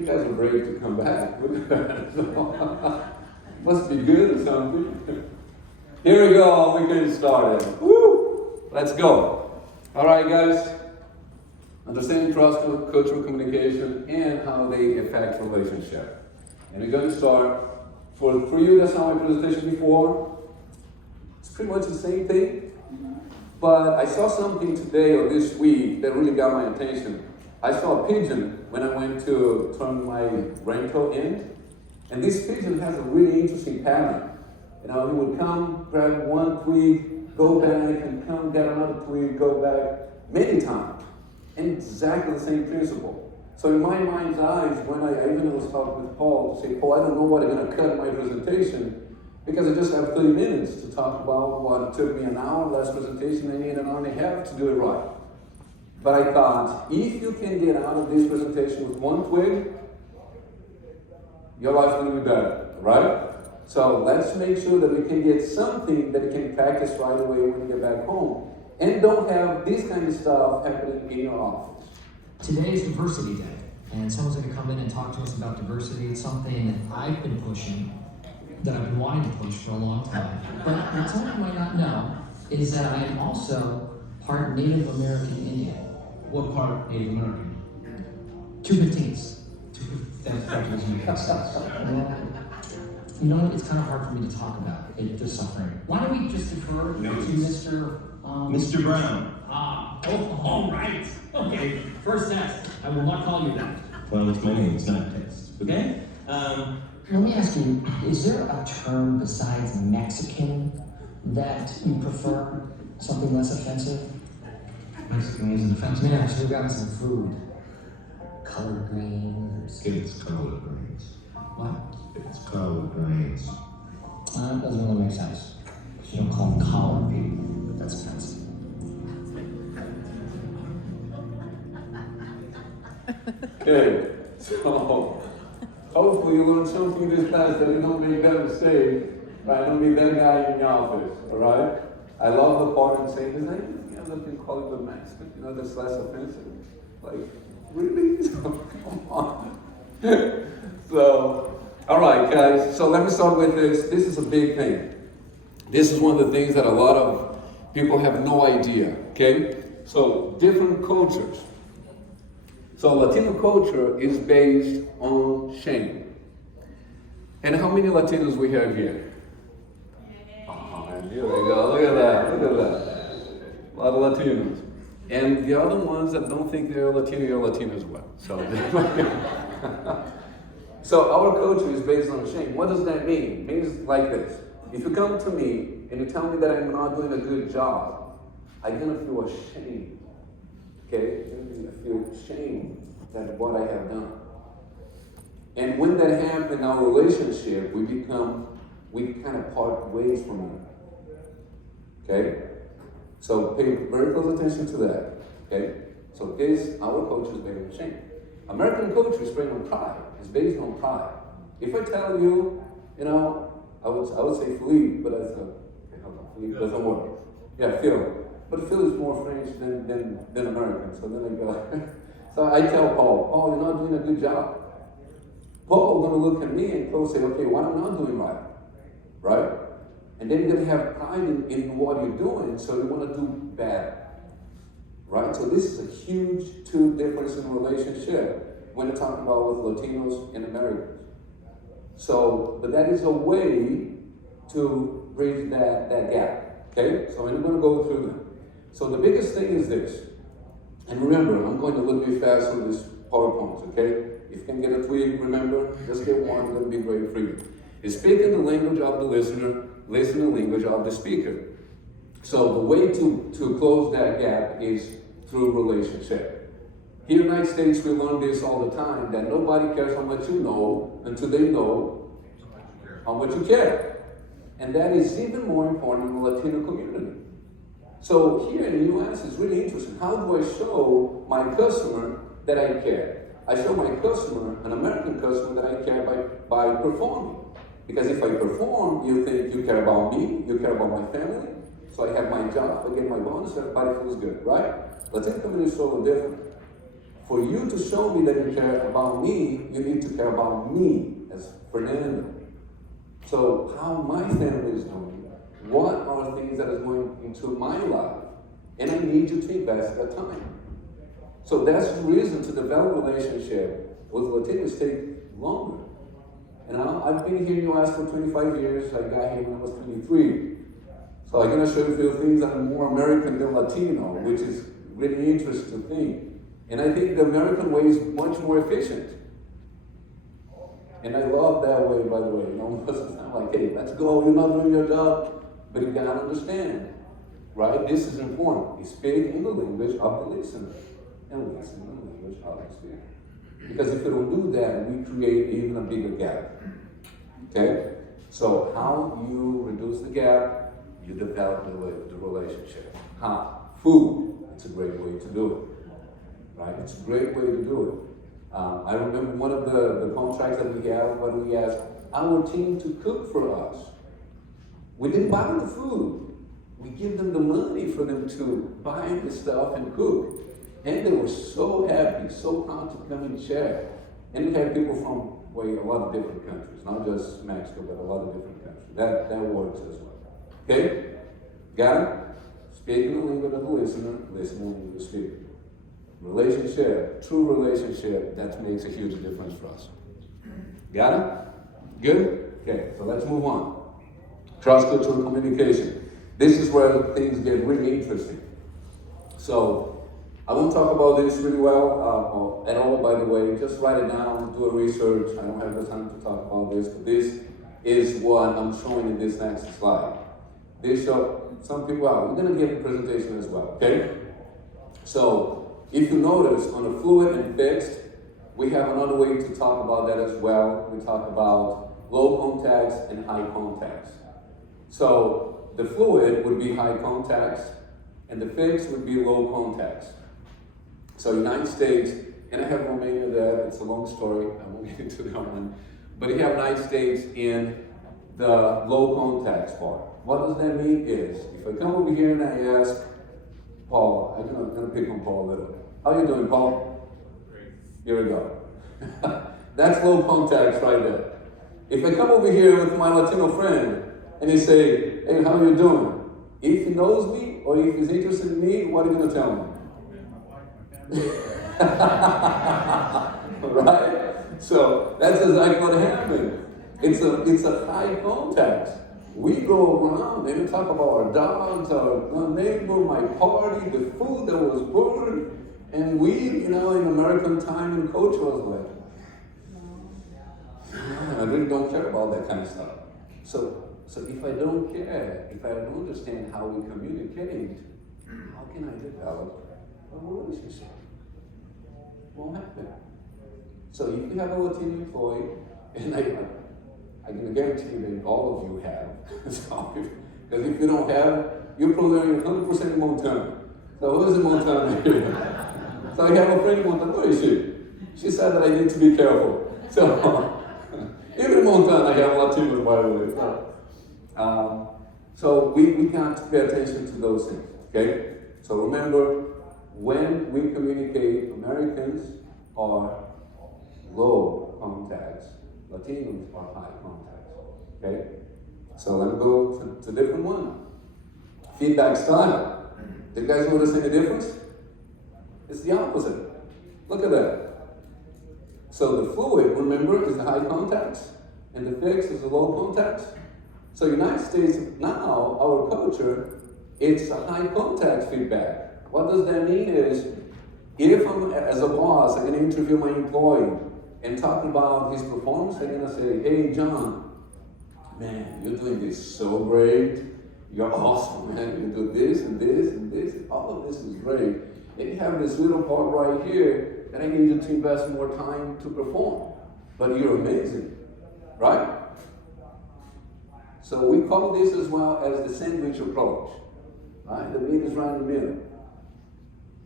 You guys are brave to come back. Look at that. So, must be good or something. Here we go. We can start it. Woo! Let's go. All right, guys. Understanding trust, cultural communication, and how they affect relationship. And we're going to start. For you that saw my presentation before, it's pretty much the same thing. But I saw something today or this week that really got my attention. I saw a pigeon when I went to turn my rental in. And this pigeon has a really interesting pattern. You know, he would come, grab one twig, go back, and come get another twig, go back, many times. And exactly the same principle. So in my mind's eyes, when I even was talking with Paul, say, Paul, I don't know what I'm going to cut in my presentation, because I just have 30 minutes to talk about what took me an hour, last presentation, I need an hour and a half to do it right. But I thought, if you can get out of this presentation with one twig, your life's going to be better, right? So let's make sure that we can get something that we can practice right away when we get back home. And don't have this kind of stuff happening in your office. Today is Diversity Day, and someone's going to come in and talk to us about diversity. It's something that I've been pushing, that I've been wanting to push for a long time. But someone might not know is that I am also part Native American Indian. What part Native American? 2/15. That doesn't make sense. You know, it's kind of hard for me to talk about it, the suffering. Why don't we just defer to Mr. Mr. Brown. All right. Okay, first test. I will not call you that. Well, it's my name, it's not a test. Okay? Let me ask you, is there a term besides Mexican that you prefer? Something less offensive? Mexican isn't offensive. Man, I should have gotten some food. Collard greens. It's collard greens. What? It's collard greens. That doesn't really make sense. You don't call them collard people, but that's offensive. Okay, so hopefully you learned something this class that you don't make that mistake, right? Don't be that guy in the office, all right? I love the part in saying, yeah, let me call you the Mexican, you know, that's less offensive. Like, really? Come on. So, all right, guys, so let me start with this. This is a big thing. This is one of the things that a lot of people have no idea, okay? So, different cultures. So Latino culture is based on shame. And how many Latinos we have here? Oh, here we go. Look at that. Look at that. A lot of Latinos. And the other ones that don't think they're Latino, you're Latino as well. So, so our culture is based on shame. What does that mean? It means like this. If you come to me and you tell me that I'm not doing a good job, I'm going to feel ashamed. Okay? I feel shame that what I have done. And when that happens in our relationship, we kind of part ways from it. Okay? So pay very close attention to that. Okay? So our culture is based on shame. American culture is based on pride. It's based on pride. If I tell you, you know, I would say Philippe, but Philippe doesn't work. Yeah, Phil. But Phil is more French than American. So then I go, so I tell Paul, you're not doing a good job. Paul is going to look at me and say, okay, what am I not doing right? Right? And then you're going to have pride in what you're doing, so you want to do better. Right? So this is a huge two difference in relationship when you're talking about with Latinos and Americans. So, but that is a way to bridge that gap. Okay? So I'm going to go through them. So the biggest thing is this, and remember, I'm going a little bit fast with this PowerPoint, okay? If you can get a tweet, remember, just get one, that'll be great for you. Is speaking the language of the listener, listen the language of the speaker. So the way to close that gap is through relationship. Here in the United States, we learn this all the time, that nobody cares how much you know until they know how much you care. And that is even more important in the Latino community. So here in the US, it's really interesting. How do I show my customer that I care? I show my customer, an American customer, that I care by performing. Because if I perform, you think you care about me, you care about my family. So I have my job, I get my bonus, everybody feels good, right? Latino community is totally different. For you to show me that you care about me, you need to care about me as Fernando. So how my family is doing, what are things that is going into my life, and I need you to invest that time. So that's the reason to develop a relationship with Latinos take longer. And I've been here in the US for 25 years. I got here when I was 23. So I'm going to show you a few things that are more American than Latino, which is really interesting thing. And I think the American way is much more efficient. And I love that way, by the way. You know, because it's not like, hey, let's go, you're not doing your job. But you gotta understand, right? This is important. You speak in the language of the listener and listen in the language of the speaker. Because if we don't do that, we create even a bigger gap. Okay? So how you reduce the gap, you develop the relationship. Food. It's a great way to do it. Right? It's a great way to do it. I remember one of the contracts that we have when we asked our team to cook for us. We didn't buy the food. We give them the money for them to buy the stuff and cook. And they were so happy, so proud to come and share. And we had people from a lot of different countries, not just Mexico, but a lot of different countries. That works as well. Okay? Got it? Speaking the language of the listener, listening to the speaker. Relationship, true relationship, that makes a huge difference for us. Got it? Good? Okay, so let's move on. Cross-cultural communication. This is where things get really interesting. So, I won't talk about this really well at all, by the way. Just write it down, do a research. I don't have the time to talk about this, but this is what I'm showing in this next slide. This show some people out. We're going to give a presentation as well, okay? So, if you notice, on the fluid and fixed, we have another way to talk about that as well. We talk about low contacts and high contacts. So the fluid would be high contacts, and the fixed would be low contacts. So United States, and I have Romania there, it's a long story, I won't get into that one. But you have United States in the low contacts part. What does that mean is, if I come over here and I ask Paul, I'm going to pick on Paul a little. How you doing, Paul? Great. Here we go. That's low contacts right there. If I come over here with my Latino friend and he say, hey, how you doing? If he knows me or if he's interested in me, what are you going to tell me? Right? So that's exactly what happened. It's a high contact. We go around and we talk about our dogs, our neighbor, my party, the food that was burned, and we, in American time and culture was like, I really don't care about that kind of stuff. So if I don't care, if I don't understand how we communicate, how can I develop a relationship? Won't happen. So if you have a Latino employee, and I'm going to guarantee you that all of you have. Because if you don't have, you're probably 100% in Montana. So who is in Montana here? So I have a friend in Montana. Where is she? She said that I need to be careful. So even in Montana, I have Latinos, by the way. So we got to pay attention to those things. Okay? So remember, when we communicate, Americans are low contacts. Latinos are high contacts. Okay? So let me go to a different one. Feedback style. Do you guys notice any difference? It's the opposite. Look at that. So the fluid, remember, is the high contacts, and the fixed is the low contacts. So United States, now, our culture, it's a high contact feedback. What does that mean is, if I'm, as a boss, I'm going to interview my employee, and talking about his performance, I'm going to say, hey, John, man, you're doing this so great. You're awesome, man. You do this and this and this. All of this is great. And you have this little part right here that I need you to invest more time to perform. But you're amazing, right? So we call this as well as the sandwich approach. Right? The meat is right in the middle.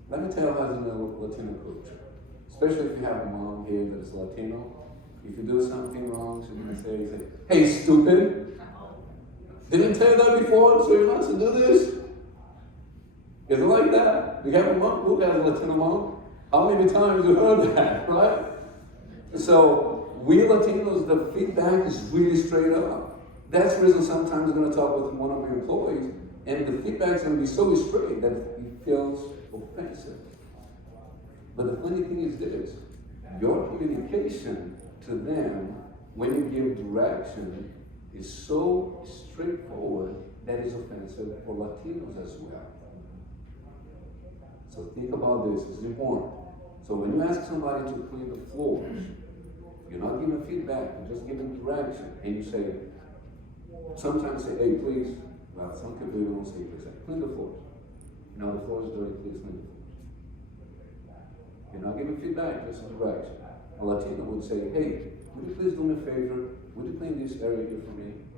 Let me tell you how it's in the Latino culture. Especially if you have a mom here that is Latino. If you do something wrong, she's going to say, hey, stupid. Didn't tell you that before, so you're not to do this? Is it like that? Do you have a mom? Who has a Latino mom? How many times you heard that, right? So we Latinos, the feedback is really straight up. That's the reason sometimes I'm going to talk with one of your employees, and the feedback is going to be so straight that it feels offensive. But the funny thing is this, your communication to them when you give direction is so straightforward that is offensive for Latinos as well. So think about this, it's important. So when you ask somebody to clean the floors, you're not giving feedback, you're just giving direction. And you say, sometimes say, hey, please, well, some people even don't say, please, clean the floors. Now the floor is dirty, please clean the floors. You're not giving feedback, just a direction. A Latino would say, hey, would you please do me a favor? Would you clean this area here for me?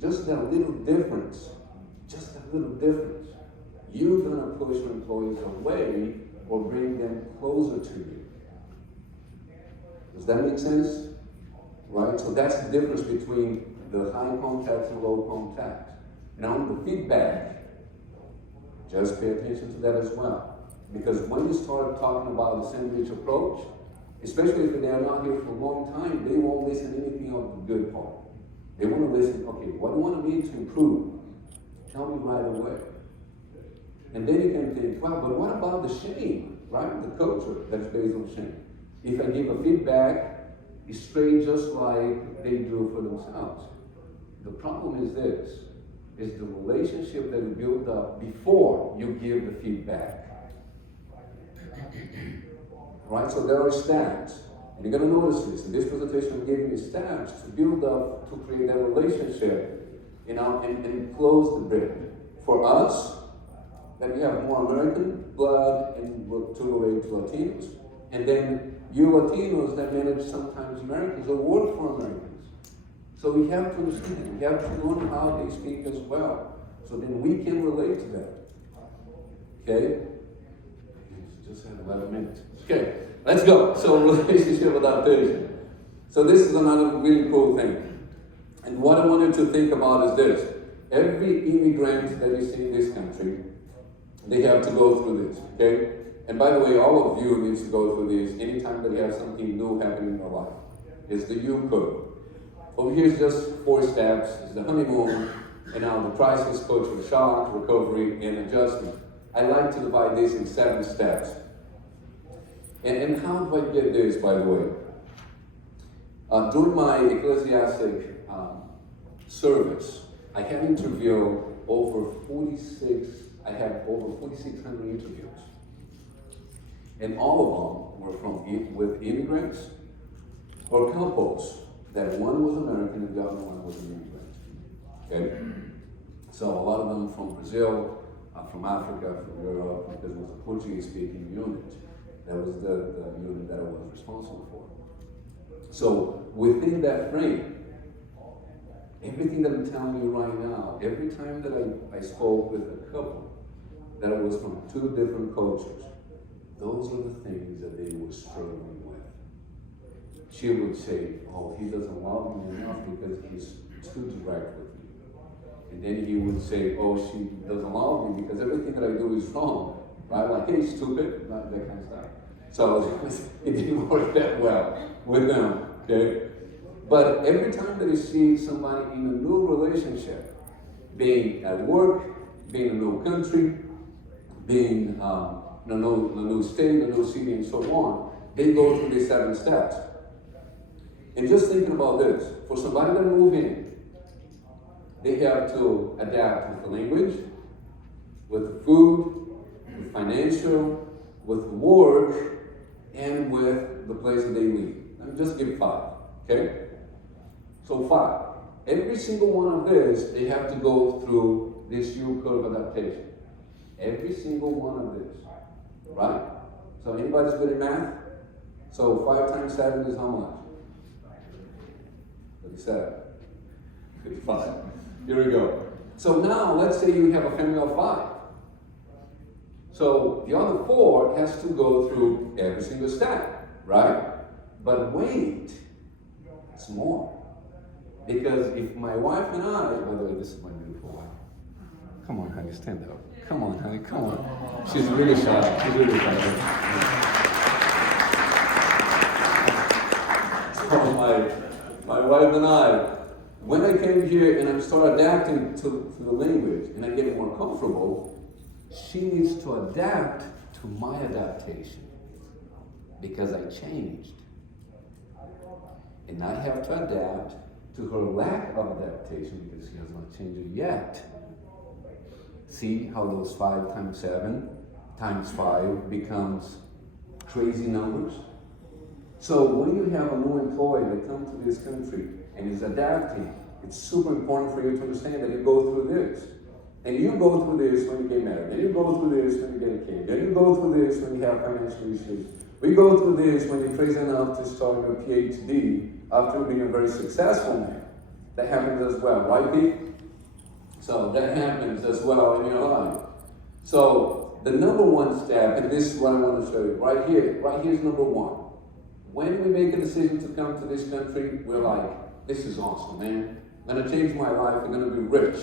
Just that little difference, you're gonna push your employees away or bring them closer to you. Does that make sense? Right? So that's the difference between the high contact and low contact. Now the feedback, just pay attention to that as well. Because when you start talking about the sandwich approach, especially if they are not here for a long time, they won't listen to anything of the good part. They want to listen, okay, what do you want me to improve? Tell me right away. And then you can think, wow, but what about the shame, right? The culture that's based on shame. If I give a feedback, it's straight just like they do for themselves. The problem is this, is the relationship that you build up before you give the feedback. Right, so there are steps. And you're going to notice this. In this presentation, I'm giving you steps to build up, to create that relationship, and close the bridge. For us, that we have more American blood and to relate to Latinos. And then you Latinos that manage sometimes Americans or work for Americans. So we have to understand, we have to learn how they speak as well. So then we can relate to them. Okay? Just had 11 minutes. Okay, let's go. So relationship adaptation. So this is another really cool thing. And what I wanted to think about is this. Every immigrant that you see in this country, they have to go through this, okay? And by the way, all of you need to go through this anytime that you have something new happening in your life. It's the U code. Over here is just 4 steps. It's the honeymoon, and now the crisis, cultural shock, recovery, and adjustment. I like to divide this in 7 steps. And how do I get this, by the way? During my ecclesiastic service, I have interviewed over 4,600 interviews. And all of them were with immigrants or couples that one was American and the other one was an immigrant. Okay? So a lot of them from Brazil, from Africa, from Europe, because it was a Portuguese-speaking unit. That was the unit that I was responsible for. So within that frame, everything that I'm telling you right now, every time that I spoke with a couple that was from 2 different cultures, those are the things that they were struggling with. She would say, oh, he doesn't love me enough because he's too direct with me. And then he would say, oh, she doesn't love me because everything that I do is wrong. Right? Like, hey, stupid, that kind of stuff. So it didn't work that well with them, okay? But every time that you see somebody in a new relationship, being at work, being in a new country, being in a new state, a new city, and so on, they go through these 7 steps. And just thinking about this, for somebody to move in, they have to adapt with the language, with the food, with financial, with work, and with the place that they live. Let me just give 5, okay? So 5. Every single one of this, they have to go through this U-curve adaptation. Every single one of this, right? So anybody's good at math? So 5 times 7 is how much? 37. 55. Here we go. So now, let's say you have a family of 5. So the other 4 has to go through every single step, right? But wait, it's more. Because if my wife and I, by the way, this is my beautiful wife. Come on, honey, stand up. Come on, honey, come on. She's really shy. She's really shy. So my wife and I, when I came here and I started adapting to the language and I get more comfortable, she needs to adapt to my adaptation because I changed. And I have to adapt to her lack of adaptation because she has not changed yet. See how those 5 times 7 times 5 becomes crazy numbers? So when you have a new employee that comes to this country and is adapting, it's super important for you to understand that you go through this. And you go through this when you get married. And you go through this when you get a kid. And you go through this when you have financial issues. We go through this when you're crazy enough to start your PhD after being a very successful man. That happens as well, right, Pete? So that happens as well in your life. So the number one step, and this is what I want to show you, right here is number 1. When we make a decision to come to this country, we're like, this is awesome, man. I'm going to change my life, I'm going to be rich,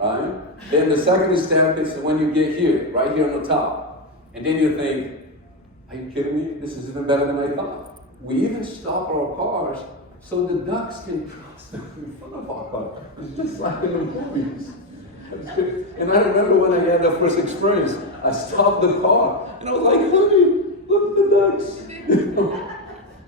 right? Then the second step is when you get here, right here on the top. And then you think, are you kidding me? This is even better than I thought. We even stop our cars so the ducks can cross in front of our car. It's just like in the movies. And I remember when I had that first experience, I stopped the car and I was like, honey, look at the ducks.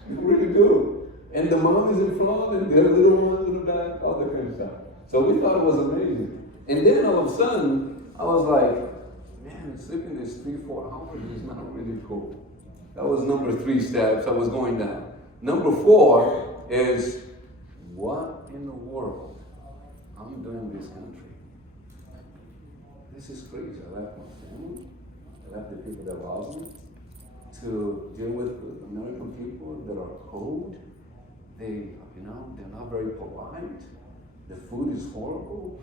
Really good. And the mom is in front and the other little ones in the back, all that kind of stuff. So we thought it was amazing. And then all of a sudden, I was like, man, sleeping this 3-4 hours is not really cool. That was number 3 steps. I was going down. Number 4 is, what in the world I'm doing in this country? This is crazy. I left my family. I left the people that love me to deal with American people that are cold. They're not very polite. The food is horrible.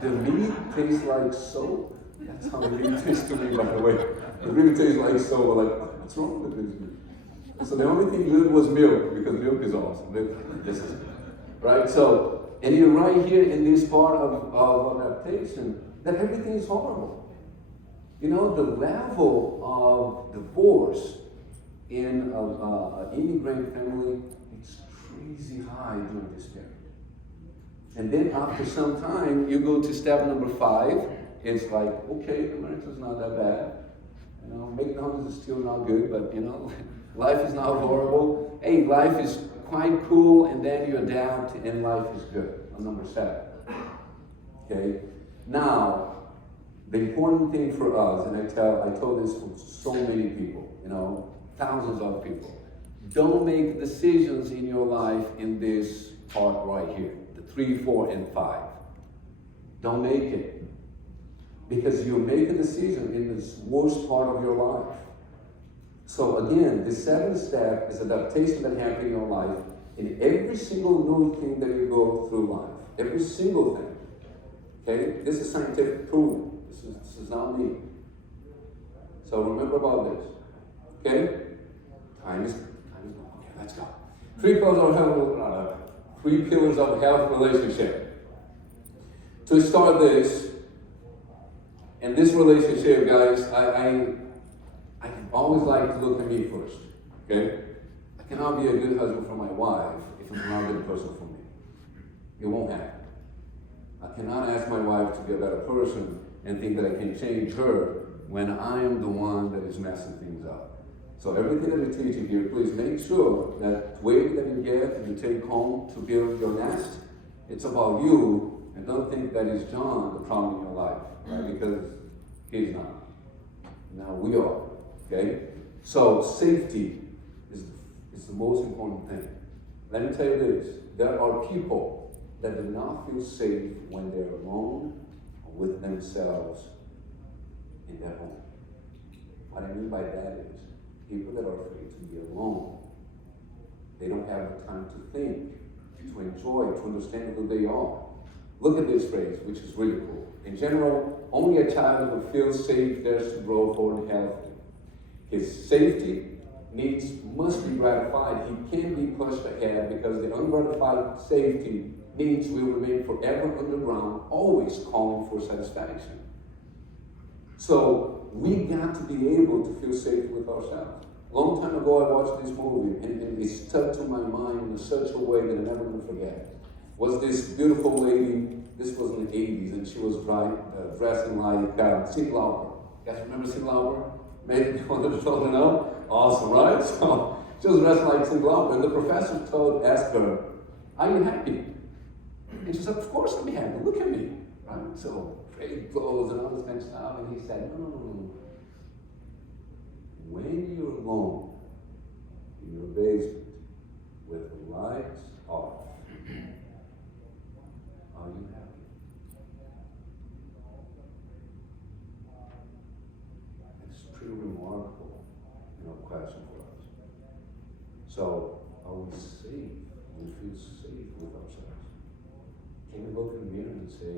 The meat tastes like soap. That's how the meat tastes to me, by the way. It really tastes like soap. We're like, what's wrong with this meat? So the only thing good was milk, because milk is awesome. This is right. So, and you're right here in this part of adaptation that everything is horrible. You know, the level of divorce in an immigrant family, it's crazy high during this period. And then after some time, you go to step number 5. It's like, okay, America's not that bad. You know, McDonald's is still not good, but you know, life is not horrible. Hey, life is quite cool, and then you adapt, and life is good. On number 7. Okay? Now, the important thing for us, and I told this to so many people, you know, thousands of people. Don't make decisions in your life in this part right here, the 3, 4, and 5. Don't make it. Because you make a decision in this worst part of your life. So again, the 7th step is adaptation that happens in your life in every single new thing that you go through life. Every single thing. Okay? This is scientific proven. This is not me. So remember about this. Okay? Time is gone. Okay, let's go. 3 pillars of health relationship. To start this, in this relationship, guys, I always like to look at me first. Okay? I cannot be a good husband for my wife if I'm not a good person for me. It won't happen. I cannot ask my wife to be a better person and think that I can change her when I am the one that is messing things up. So everything that we teach you here, please make sure that weight that you get and you take home to build your nest, it's about you, and don't think that is John the problem in your life, right? Because he's not. Now we are, okay? So safety is the most important thing. Let me tell you this, there are people that do not feel safe when they're alone or with themselves in their home. What I mean by that is, people that are afraid to be alone, they don't have the time to think, to enjoy, to understand who they are. Look at this phrase, which is really cool. In general, only a child who feels safe dares to grow forward healthy. His safety needs must be gratified. He can't be pushed ahead because the ungratified safety needs will remain forever underground, always calling for satisfaction. So we got to be able to feel safe with ourselves. A long time ago, I watched this movie, and it stuck to my mind in such a way that I'm never going to forget. Was this beautiful lady, this was in the 80s, and she was dressing like Cyndi Lauper. You guys remember Cyndi Lauper? Maybe one of the children know? Awesome, right? So she was dressed like Cyndi Lauper, and the professor asked her, "Are you happy?" And she said, "Of course I'll be happy. Look at me." Right? So great clothes and all this kind of stuff. And he said, No. When you're alone in your basement with the lights off, are you happy? It's pretty remarkable, question for us. So, are we safe? Do we feel safe with ourselves? Can we look in the mirror and say,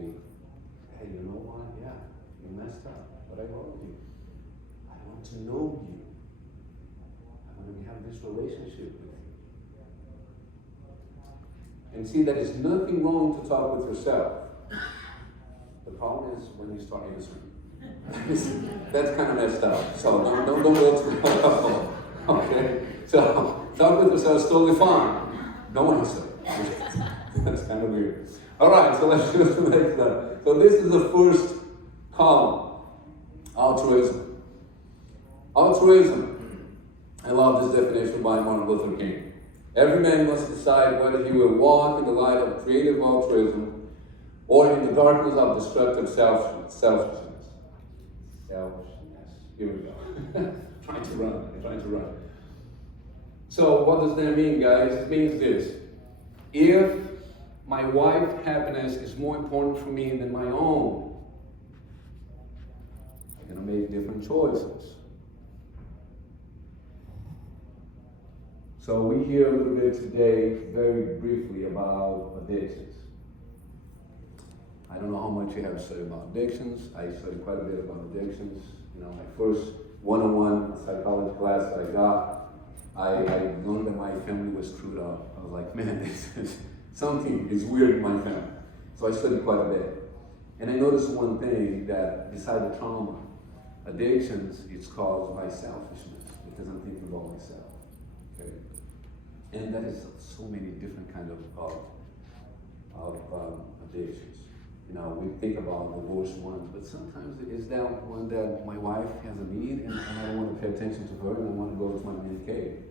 "Hey, you know what? Yeah, you messed up, but I love you. I want to know you. I want to have this relationship with you." And see, there is nothing wrong to talk with yourself. The problem is when you start answering. That's kind of messed up. So don't go too far. Okay? So talk with yourself is totally fine. Don't answer. That's kind of weird. All right, so let's go to the next slide. So this is the first column, altruism. Altruism. I love this definition by Martin Luther King. Every man must decide whether he will walk in the light of creative altruism or in the darkness of destructive selfishness. Here we go. trying to run. So what does that mean, guys? It means this. If my wife's happiness is more important for me than my own, I'm going to make different choices. So we hear a little bit today, very briefly, about addictions. I don't know how much you have studied about addictions. I studied quite a bit about addictions. My first one-on-one psychology class that I got, I learned that my family was screwed up. I was like, man, something is weird in my family. So I studied quite a bit. And I noticed one thing, that beside the trauma, addictions is caused by selfishness, because I'm thinking about myself. Okay? And that is so many different kind of addictions. We think about the worst ones, but sometimes it is that one that my wife has a need and I don't want to pay attention to her and I want to go to my man cave.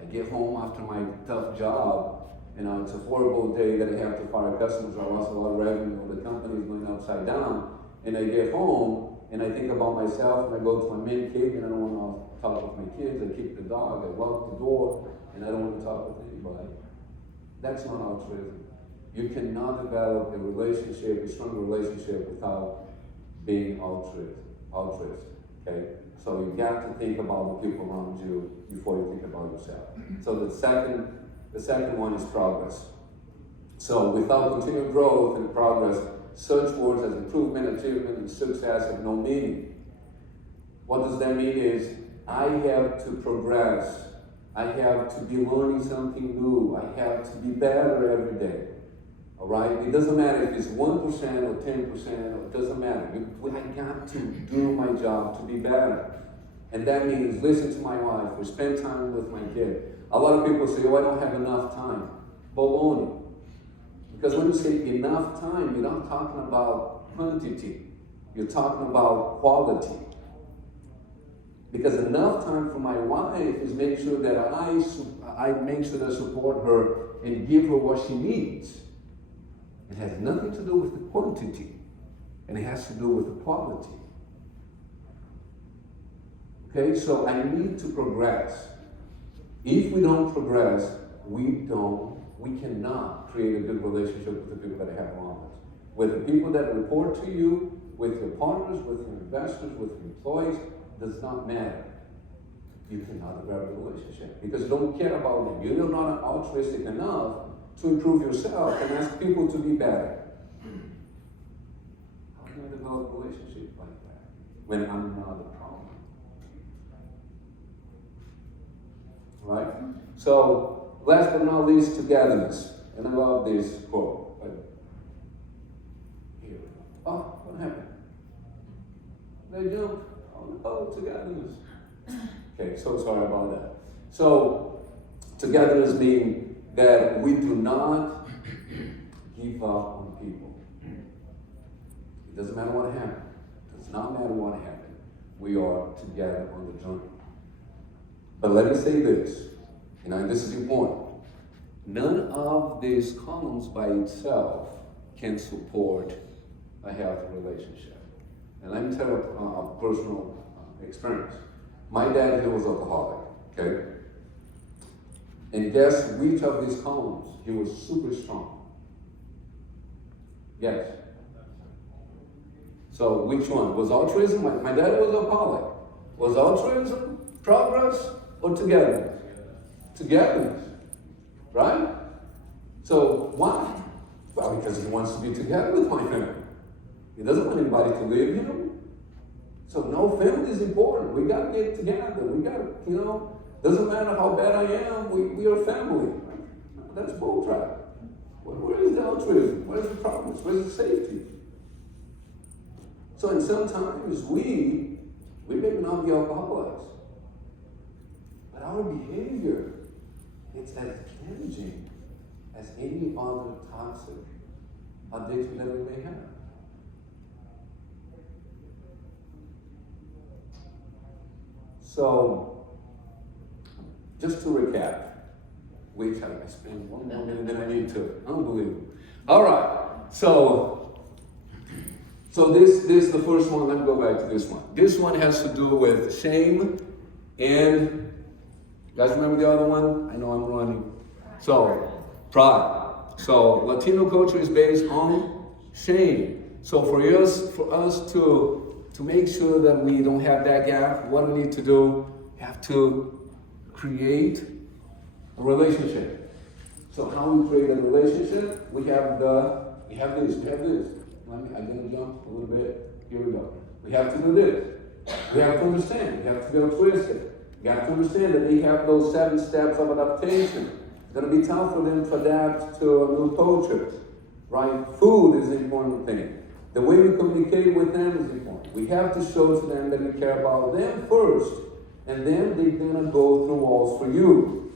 I get home after my tough job, it's a horrible day that I have to fire customers, I lost a lot of revenue, the company is going upside down, and I get home and I think about myself and I go to my man cave and I don't want to talk with my kids, I kick the dog, I lock the door, and I don't want to talk with anybody. That's not altruism. You cannot develop a strong relationship without being altruist, okay? So you got to think about the people around you before you think about yourself. So the second one is progress. So without continued growth and progress, such words as improvement, achievement, and success have no meaning. What does that mean is, I have to progress. I have to be learning something new. I have to be better every day. All right? It doesn't matter if it's 1% or 10%, it doesn't matter. I got to do my job to be better. And that means listen to my wife or spend time with my kid. A lot of people say, I don't have enough time. Baloney. Because when you say enough time, you're not talking about quantity. You're talking about quality. Because enough time for my wife is make sure that I make sure that I support her and give her what she needs. It has nothing to do with the quantity, and it has to do with the quality. Okay, so I need to progress. If we don't progress, we cannot create a good relationship with the people that have around us. With the people that report to you, with your partners, with your investors, with your employees, does not matter. You cannot develop a relationship because you don't care about them. You're not altruistic enough to improve yourself and ask people to be better. How can I develop a relationship like that when I'm not the problem? Right? So, last but not least, togetherness. And I love this quote. Right? Here. Oh, what happened? They jumped. Oh, no, togetherness. Okay, so sorry about that. So, togetherness means that we do not give up on people. It doesn't matter what happened. It does not matter what happened. We are together on the journey. But let me say this, and this is important. None of these columns by itself can support a healthy relationship. And let me tell you a personal experience. My dad, he was alcoholic, okay? And guess which of these columns he was super strong? Yes. So which one? Was altruism? My dad was alcoholic. Was altruism, progress, or togetherness? Togetherness. Right? So why? Well, because he wants to be together with my family. He doesn't want anybody to leave him. So no, family is important. We got to get together. We got to, doesn't matter how bad I am, we are family. That's bull crap. Where is the altruism? Where's the progress? Where's the safety? So, and sometimes we may not be alcoholics, but our behavior is as damaging as any other toxic addiction that we may have. So, just to recap, which I spent one more minute than I need to. Unbelievable. All right. So this is the first one. Let me go back to this one. This one has to do with shame and, you guys remember the other one? I know I'm running. So, pride. So, Latino culture is based on shame. So for us to make sure that we don't have that gap, what do we need to do? We have to create a relationship. So how we create a relationship? We have this. I'm going to jump a little bit. Here we go. We have to do this. We have to understand. We have to be altruistic. We have to understand that they have those 7 steps of adaptation. It's going to be tough for them to adapt to a new culture. Right? Food is an important thing. The way we communicate with them is important. We have to show to them that we care about them first, and then they're going to go through walls for you.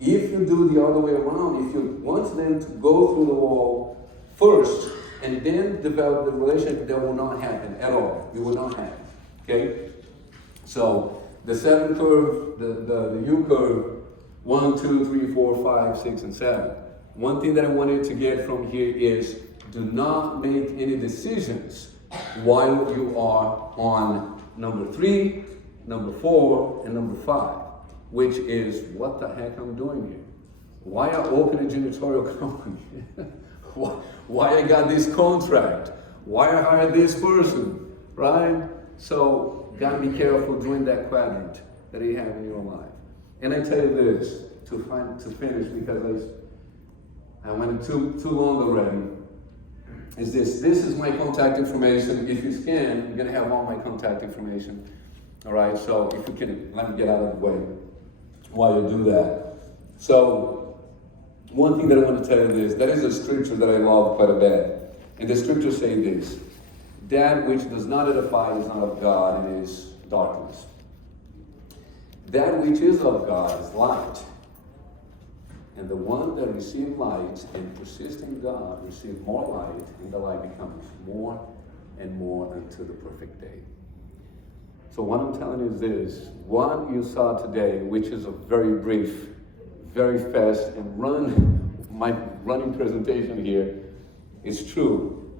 If you do the other way around, if you want them to go through the wall first and then develop the relationship, that will not happen at all. It will not happen. Okay? So the 7 curve, the U curve, 1, 2, 3, 4, 5, 6, and 7. One thing that I wanted to get from here is do not make any decisions while you are on number 3, number 4, and number 5, which is what the heck I'm doing here. Why I open a janitorial company? Why I got this contract? Why I hired this person, right? So, gotta be careful during that quadrant that you have in your life. And I tell you this, to finish, because I went too long already, is this is my contact information. If you scan, you're gonna have all my contact information. All right, so if you can, let me get out of the way while you do that. So, one thing that I want to tell you is, that is a scripture that I love quite a bit. And the scripture says this: that which does not edify is not of God, and is darkness. That which is of God is light. And the one that receives light and persists in God receives more light, and the light becomes more and more unto the perfect day. So what I'm telling you is this: what you saw today, which is a very brief, very fast, and my running presentation here, is true.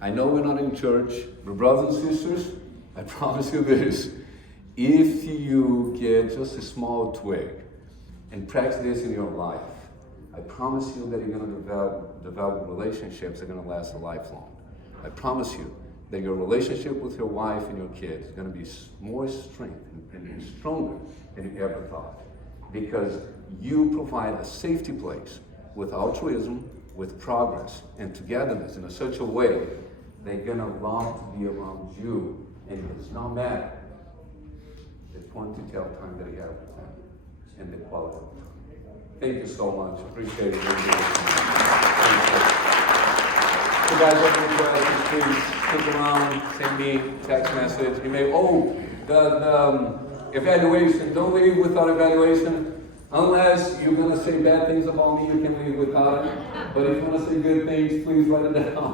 I know we're not in church, but brothers and sisters, I promise you this: if you get just a small twig and practice this in your life, I promise you that you're going to develop relationships that are going to last a lifelong. I promise you that your relationship with your wife and your kids is going to be more strength and stronger than you ever thought, because you provide a safety place with altruism, with progress and togetherness in such a way they're going to love to be around you, and it does not matter the quantity of time that you have with them. and the quality of time. Thank you so much. Appreciate it. So guys, any questions, please stick around, send me a text message. You may, the evaluation, don't leave without evaluation. Unless you're going to say bad things about me, you can leave without it. But if you want to say good things, please write it down.